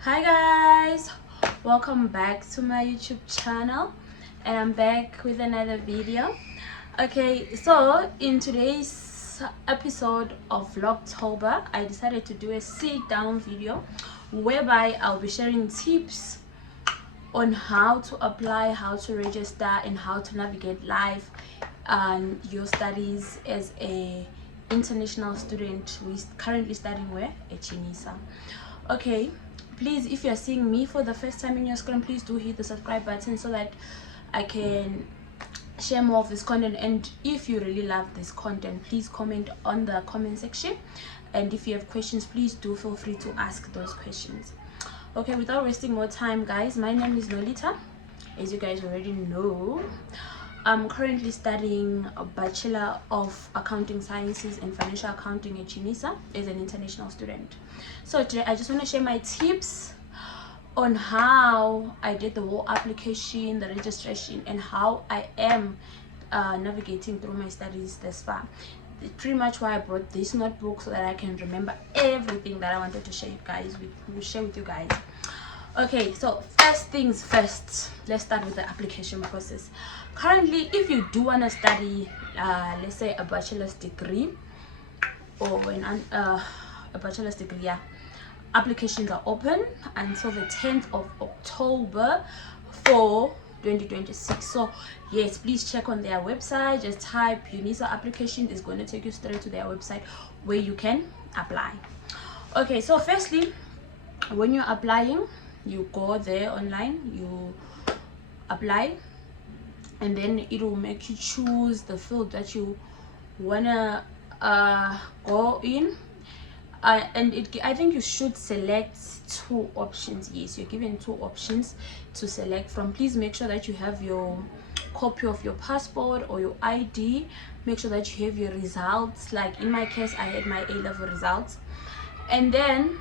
Hi guys, welcome back to my YouTube channel, and I'm back with another video. Okay, so in today's episode of Vlogtober, I decided to do a sit down video whereby I'll be sharing tips on how to apply, how to register, and how to navigate life and your studies as a international student who is currently studying where at UNISA. Okay, please, if you're seeing me for the first time in your screen, please do hit the subscribe button so that I can share more of this content. And if you really love this content, please comment on the comment section, and if you have questions, please do feel free to ask those questions. Okay, without wasting more time guys, my name is Nolita. As you guys already know, I'm currently studying a Bachelor of Accounting Sciences and Financial Accounting at UNISA as an international student. So today I just want to share my tips on how I did the whole application, the registration, and how I am navigating through my studies thus far. It's pretty much why I brought this notebook, so that I can remember everything that I wanted to share with you guys. Okay, so first things first, let's start with the application process. Currently, if you do want to study let's say a bachelor's degree or a bachelor's degree, yeah, applications are open until the 10th of October for 2026. So yes, please check on their website. Just type UNISA application, is going to take you straight to their website where you can apply. Okay, so firstly, when you're applying, you go there online, you apply, and then it will make you choose the field that you wanna go in. And I think you should select two options. Yes, you're given two options to select from. Please make sure that you have your copy of your passport or your ID. Make sure that you have your results. Like in my case, I had my A-level results, and then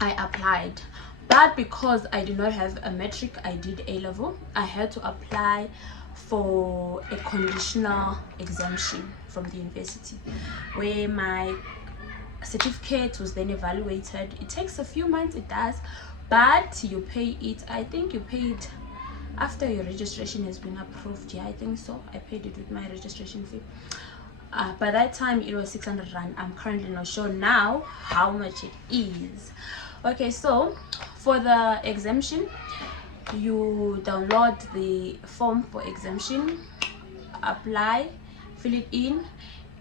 I applied. But because I did not have a metric, I did A-level, I had to apply for a conditional exemption from the university, where my certificate was then evaluated. It takes a few months, it does, but you pay it. I think you pay it after your registration has been approved. Yeah, I think so. I paid it with my registration fee. By that time it was 600 rand. I'm currently not sure now how much it is. Okay, so for the exemption, you download the form for exemption, apply, fill it in,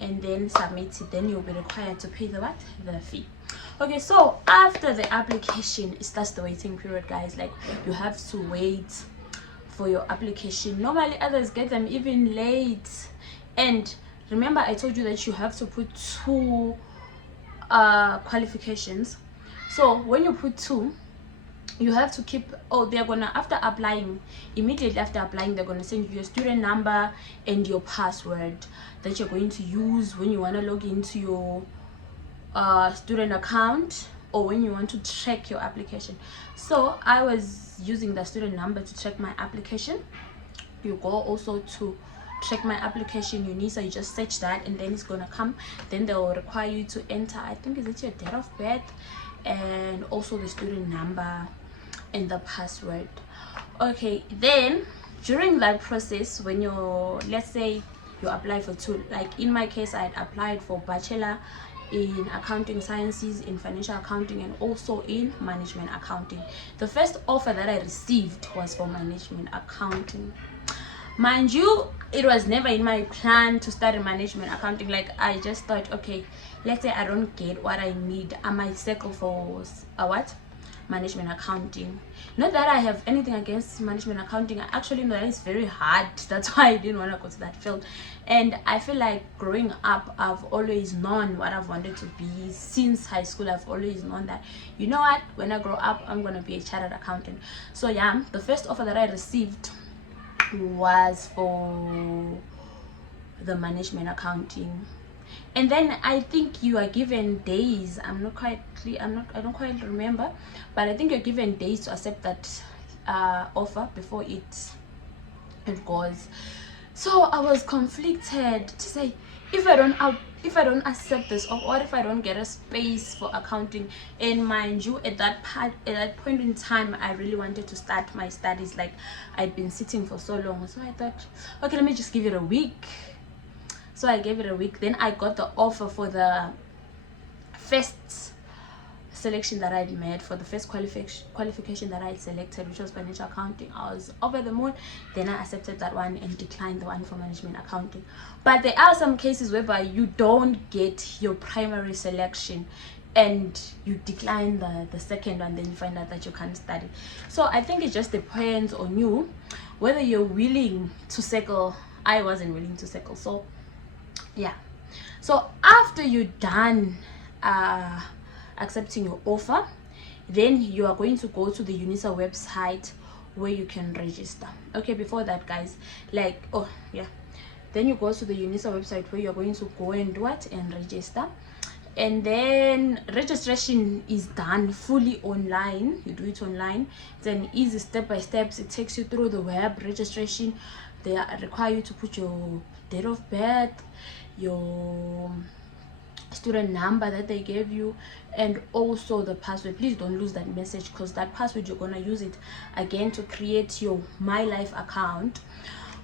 and then submit it. Then you'll be required to pay the fee. Okay, so after the application, it starts the waiting period guys. Like, you have to wait for your application. Normally others get them even late. And remember, I told you that you have to put two qualifications. So when you put two, you have to keep, they're gonna, after applying, immediately after applying, they're gonna send you your student number and your password that you're going to use when you want to log into your student account, or when you want to check your application. So I was using the student number to check my application. You go also to check my application UNISA, you just search that, and then it's gonna come. Then they will require you to enter, I think, is it your date of birth and also the student number and the password. Okay, then during that process, when you're, let's say you apply for two, like in my case, I had applied for Bachelor in Accounting Sciences, in Financial Accounting, and also in Management Accounting. The first offer that I received was for Management Accounting. Mind you, it was never in my plan to study Management Accounting. Like, I just thought, okay, let's say I don't get what I need, I might settle for Management Accounting. Not that I have anything against Management Accounting. I actually know that it's very hard. That's why I didn't want to go to that field. And I feel like growing up, I've always known what I've wanted to be. Since high school, I've always known that, you know what, when I grow up, I'm gonna be a chartered accountant. So yeah, the first offer that I received was for the Management Accounting. And then I think you are given days. I don't quite remember, but I think you're given days to accept that offer before it goes. So I was conflicted to say, if if I don't accept this, or if I don't get a space for accounting. And mind you, at that point in time, I really wanted to start my studies. Like, I'd been sitting for so long, so I thought, okay, let me just give it a week. So I gave it a week. Then I got the offer for the first selection that I'd made, for the first qualification that I selected, which was financial accounting. I was over the moon. Then I accepted that one and declined the one for management accounting. But there are some cases whereby you don't get your primary selection and you decline the second one, then you find out that you can't study. So I think it just depends on you whether you're willing to circle. I wasn't willing to circle. So yeah, so after you're done accepting your offer, then you are going to go to the UNISA website where you can register. Okay, before that, guys, like, oh yeah, then you go to the UNISA website where you're going to go and do what, and register. And then registration is done fully online. You do it online. It's an easy step-by-steps. It takes you through the web registration. They require you to put your date of birth, your student number that they gave you, and also the password. Please don't lose that message, because that password, you're gonna use it again to create your MyLife account.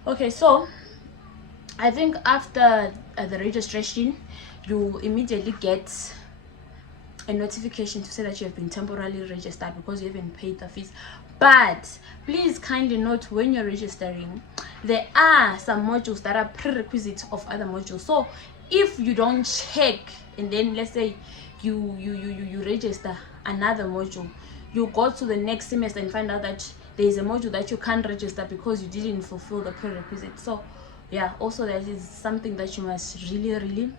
Okay, so I think after the registration, you immediately get a notification to say that you have been temporarily registered because you haven't paid the fees. But please kindly note, when you're registering, there are some modules that are prerequisites of other modules. So if you don't check, and then let's say you register another module, you go to the next semester and find out that there is a module that you can't register because you didn't fulfill the prerequisite. So yeah, also that is something that you must really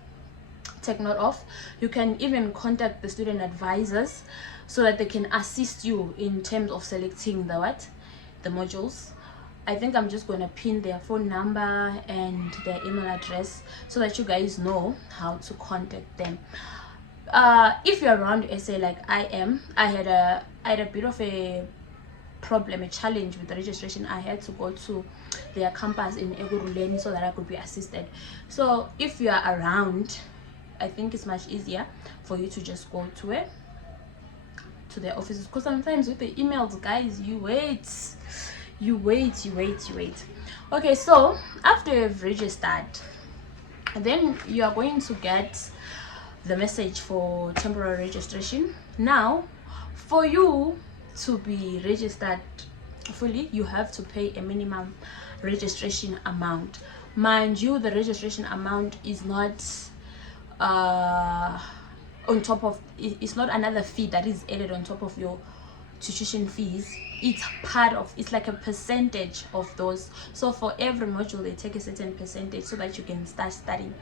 take note of. You can even contact the student advisors so that they can assist you in terms of selecting the modules. I think I'm just gonna pin their phone number and their email address so that you guys know how to contact them. If you're around SA like I am, I had a bit of a problem, a challenge with the registration. I had to go to their campus in Eguruleni so that I could be assisted. So if you are around, I think it's much easier for you to just go to their offices, because sometimes with the emails, guys, you wait. Okay, so after you've registered, then you are going to get the message for temporary registration. Now, for you to be registered fully, you have to pay a minimum registration amount. Mind you, the registration amount is not on top of, it's not another fee that is added on top of your tuition fees. It's part of, it's like a percentage of those. So for every module, they take a certain percentage so that you can start studying.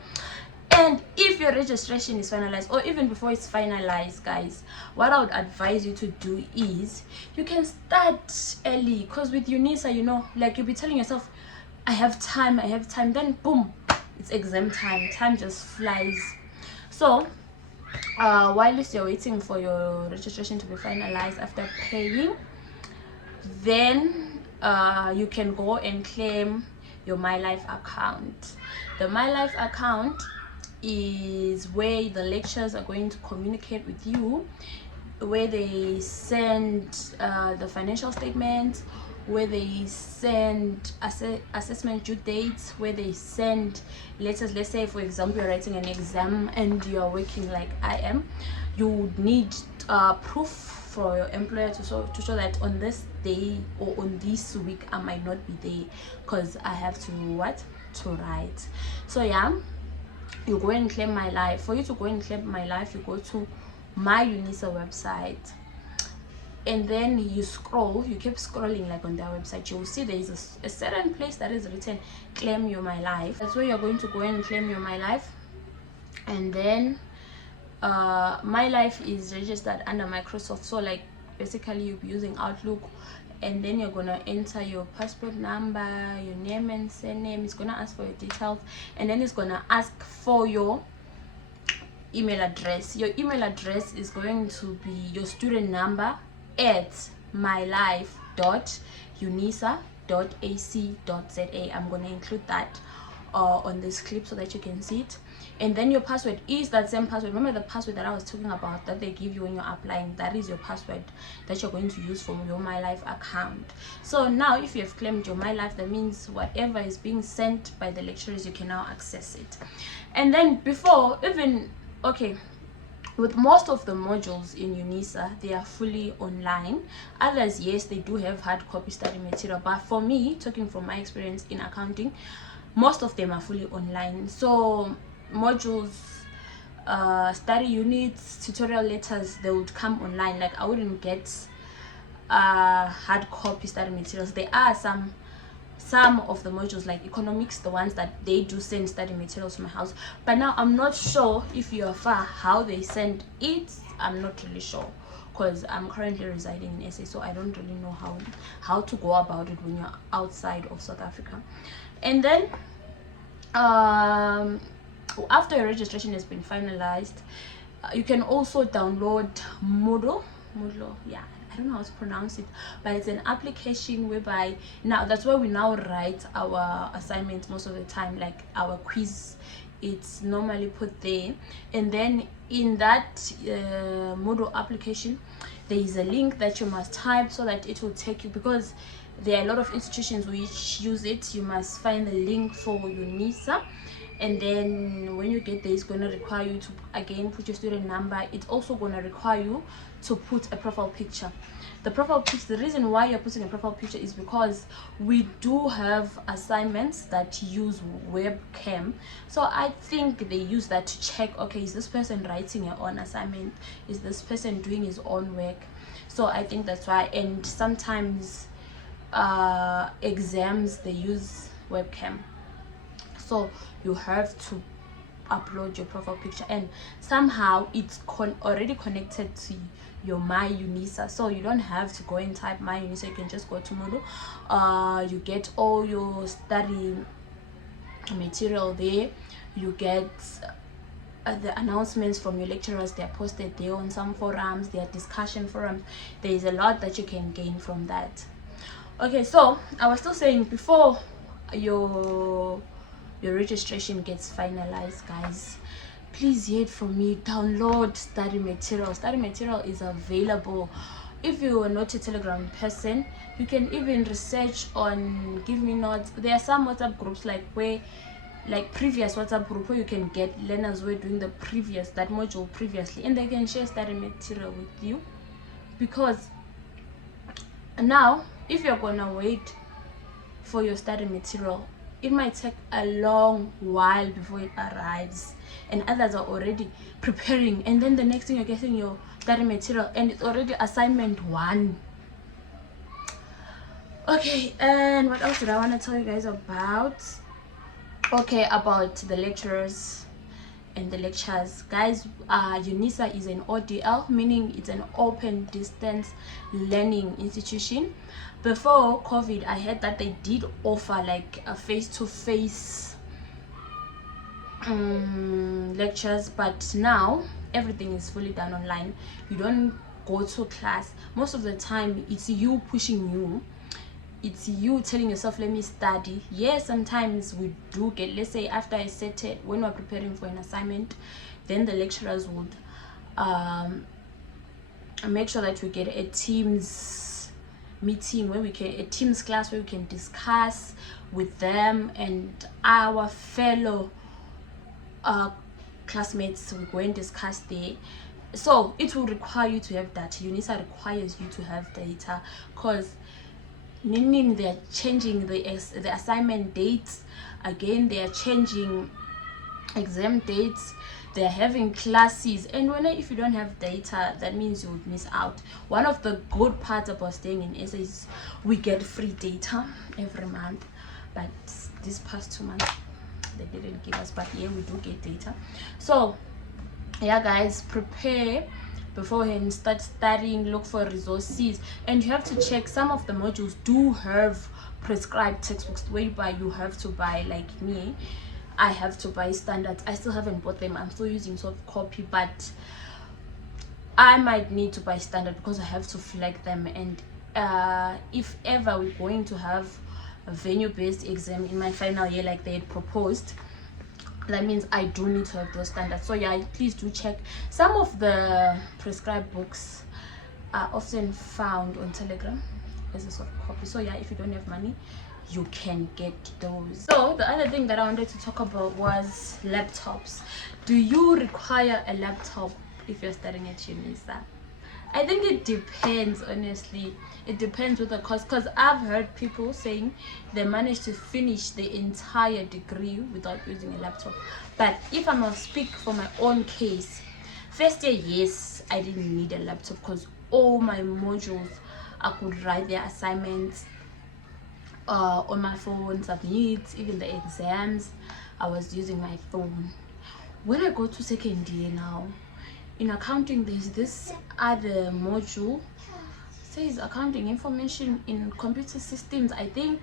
And if your registration is finalized, or even before it's finalized, guys, what I would advise you to do is you can start early. Because with UNISA, you know, like, you'll be telling yourself, I have time, then boom, it's exam time just flies. So while you're waiting for your registration to be finalized after paying, then you can go and claim your MyLife account. The MyLife account is where the lecturers are going to communicate with you, where they send the financial statements, where they send assessment due dates, where they send letters. Let's say, for example, you're writing an exam and you're working like I am, you would need proof for your employer to show that on this day or on this week I might not be there because I have to write. So yeah, you go and claim MyLife. For you to go and claim MyLife, you go to my UNISA website, and then you keep scrolling, like on their website, you'll see there is a certain place that is written claim your MyLife. That's where you're going to go and claim your MyLife. And then MyLife is registered under Microsoft, so like basically you'll be using Outlook. And then you're gonna enter your passport number, your name and surname. It's gonna ask for your details, and then it's gonna ask for your email address. Your email address is going to be your student number at mylife.unisa.ac.za. I'm gonna include that on this clip so that you can see it. and then your password is that same password. Remember the password that I was talking about that they give you when you're applying? That is your password that you're going to use for your MyLife account. So now if you have claimed your MyLife, that means whatever is being sent by the lecturers, you can now access it. And then before even, okay, with most of the modules in UNISA, they are fully online. Others, yes, they do have hard copy study material, but for me, talking from my experience in accounting, most of them are fully online. So modules, study units, tutorial letters, they would come online. Like I wouldn't get hard copy study materials. There are some of the modules like economics, the ones that they do send study materials to my house, but now I'm not sure if you are far how they send it. I'm not really sure because I'm currently residing in SA, so I don't really know how to go about it when you're outside of South Africa. And then after your registration has been finalized, you can also download Moodle, yeah, I don't know how to pronounce it, but it's an application whereby now that's where we now write our assignments most of the time, like our quiz. It's normally put there, and then in that Moodle application there is a link that you must type so that it will take you, because there are a lot of institutions which use it. You must find the link for UNISA, and then when you get there, it's going to require you to again put your student number. It's also going to require you to put a profile picture. The profile picture, the reason why you're putting a profile picture is because we do have assignments that use webcam, so I think they use that to check, okay, is this person writing their own assignment, is this person doing his own work? So I think that's why. And sometimes exams, they use webcam, so you have to upload your profile picture, and somehow it's already connected to your MyUNISA, so you don't have to go and type MyUNISA. You can just go to Moodle. You get all your study material there. You get the announcements from your lecturers. They are posted there on some forums. They are discussion forums. There is a lot that you can gain from that. Okay, so I was still saying, before your registration gets finalized, guys, please hear from me, download study material. Study material is available. If you are not a Telegram person, you can even research on Give Me Notes. There are some WhatsApp groups like previous WhatsApp group where you can get learners who are doing that module previously, and they can share study material with you. Because now if you're gonna wait for your study material, it might take a long while before it arrives, and others are already preparing, and then the next thing you're getting your study material and it's already assignment 1. Okay, and what else did I want to tell you guys about? Okay, about the lecturers and the lectures, guys. UNISA is an ODL, meaning it's an open distance learning institution. Before COVID, I heard that they did offer like a face-to-face lectures, but now everything is fully done online. You don't go to class. Most of the time it's you pushing you, it's you telling yourself, let me study. Yes, sometimes we do get, let's say after I set it, when we're preparing for an assignment, then the lecturers would make sure that we get a Teams meeting where we can, a Teams class where we can discuss with them and our fellow classmates. We go and discuss there. So it will require you to have data. UNISA requires you to have data, because meaning they're changing the assignment dates again, they are changing exam dates, they're having classes, and if you don't have data, that means you would miss out. One of the good parts about staying in SA is we get free data every month, but this past 2 months they didn't give us, but yeah, we do get data. So yeah, guys, prepare beforehand, start studying, look for resources, and you have to check. Some of the modules do have prescribed textbooks whereby you have to buy. Like me, I have to buy standards. I still haven't bought them. I'm still using soft copy, but I might need to buy standard because I have to flag them. And if ever we're going to have a venue-based exam in my final year like they had proposed, that means I do need to have those standards. So yeah, please do check. Some of the prescribed books are often found on Telegram as a soft copy. So yeah, if you don't have money, you can get those. So the other thing that I wanted to talk about was laptops. Do you require a laptop if you're studying at UNISA? I think it depends, honestly. It depends with the course, because I've heard people saying they managed to finish the entire degree without using a laptop. But if I'm gonna speak for my own case, first year, yes, I didn't need a laptop because all my modules I could write their assignments on my phone, submit, even the exams I was using my phone. When I go to second year now, in accounting, there's this other module, says accounting information in computer systems, I think,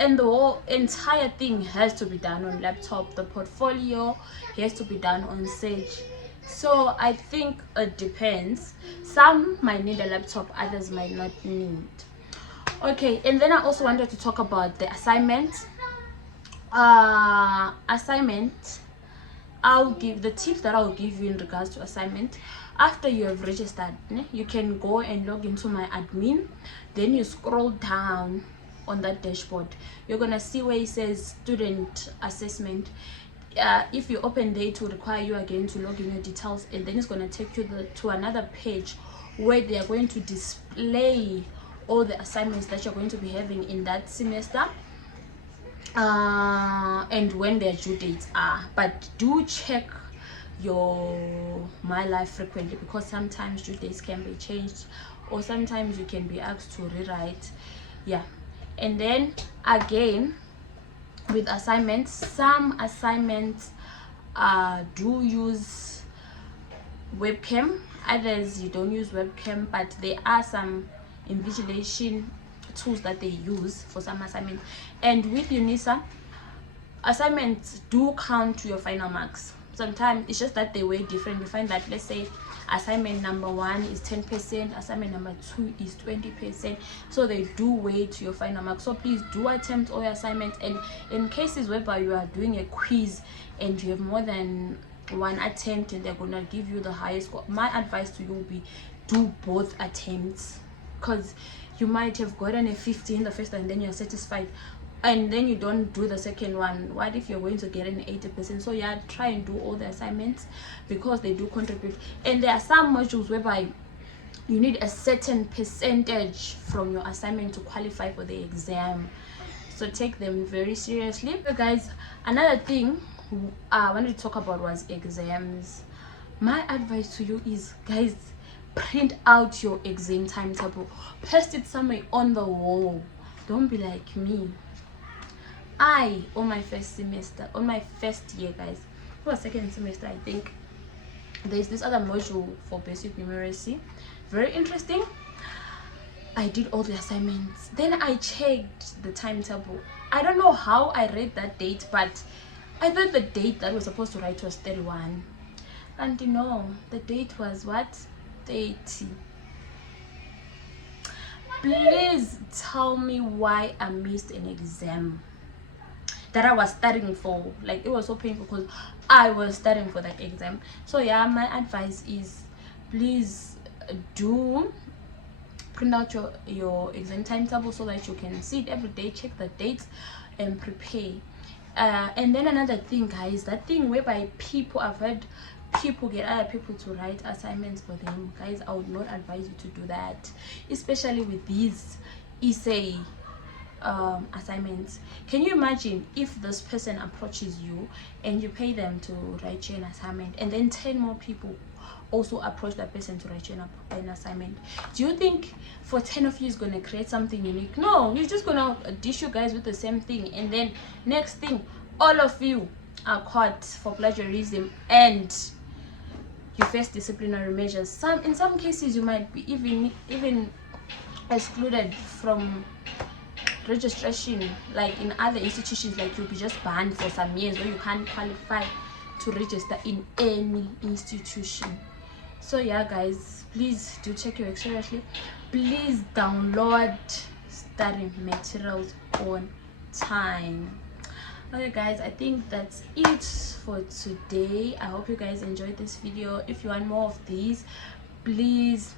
and the whole entire thing has to be done on laptop. The portfolio has to be done on Sage. So I think it depends. Some might need a laptop, others might not need. Okay, and then I also wanted to talk about the assignment. I'll give the tips that I'll give you in regards to assignment. After you have registered, you can go and log into my admin. Then you scroll down on that dashboard. You're gonna see where it says student assessment. If you open there, it will require you again to log in your details, and then it's going to take you to another page where they are going to display all the assignments that you're going to be having in that semester, and when their due dates are. But do check your MyLife frequently, because sometimes due dates can be changed, or sometimes you can be asked to rewrite. Yeah. And then again, with assignments, some assignments do use webcam, others you don't use webcam, but there are some invigilation tools that they use for some assignments. And with UNISA, assignments do count to your final marks. Sometimes it's just that they weigh different. You find that, let's say, assignment number 1 is 10%, assignment number 2 is 20%, so they do weigh to your final marks. So please do attempt all your assignments, and in cases whereby you are doing a quiz and you have more than one attempt and they're gonna give you the highest score, my advice to you will be do both attempts, because you might have gotten a 50 in the first and then you're satisfied, and then you don't do the second one. What if you're going to get an 80%? So yeah, try and do all the assignments, because they do contribute. And there are some modules whereby you need a certain percentage from your assignment to qualify for the exam, so take them very seriously. So guys, another thing I wanted to talk about was exams. My advice to you is, guys, print out your exam timetable, post it somewhere on the wall. Don't be like me. On my first semester, on my first year, guys, for second semester, I think, there's this other module for basic numeracy, very interesting. I did all the assignments, then I checked the timetable. I don't know how I read that date, but I thought the date that was supposed to write was 31, and you know, the date was what, 30. Please tell me why I missed an exam that I was studying for. Like, it was so painful because I was studying for that exam. So yeah, my advice is, please do print out your exam timetable so that you can see it every day, check the dates and prepare. And then another thing, guys, that thing whereby I've heard people get other people to write assignments for them. Guys, I would not advise you to do that, especially with these essay assignments. Can you imagine if this person approaches you and you pay them to write you an assignment, and then 10 more people also approach that person to write you an assignment? Do you think for 10 of you is going to create something unique? No, you're just going to dish you guys with the same thing, and then next thing, all of you are caught for plagiarism and you face disciplinary measures. In some cases you might be even excluded from registration. Like in other institutions, like you'll be just banned for some years, or you can't qualify to register in any institution. So yeah, guys, please do check your work seriously. Please download study materials on time. Okay guys, I think that's it for today. I hope you guys enjoyed this video. If you want more of these, please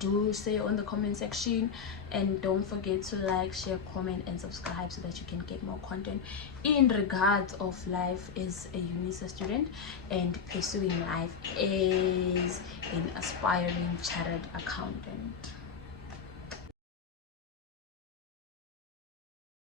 do say on the comment section, and don't forget to like, share, comment and subscribe so that you can get more content in regards of life as a UNISA student and pursuing life as an aspiring chartered accountant.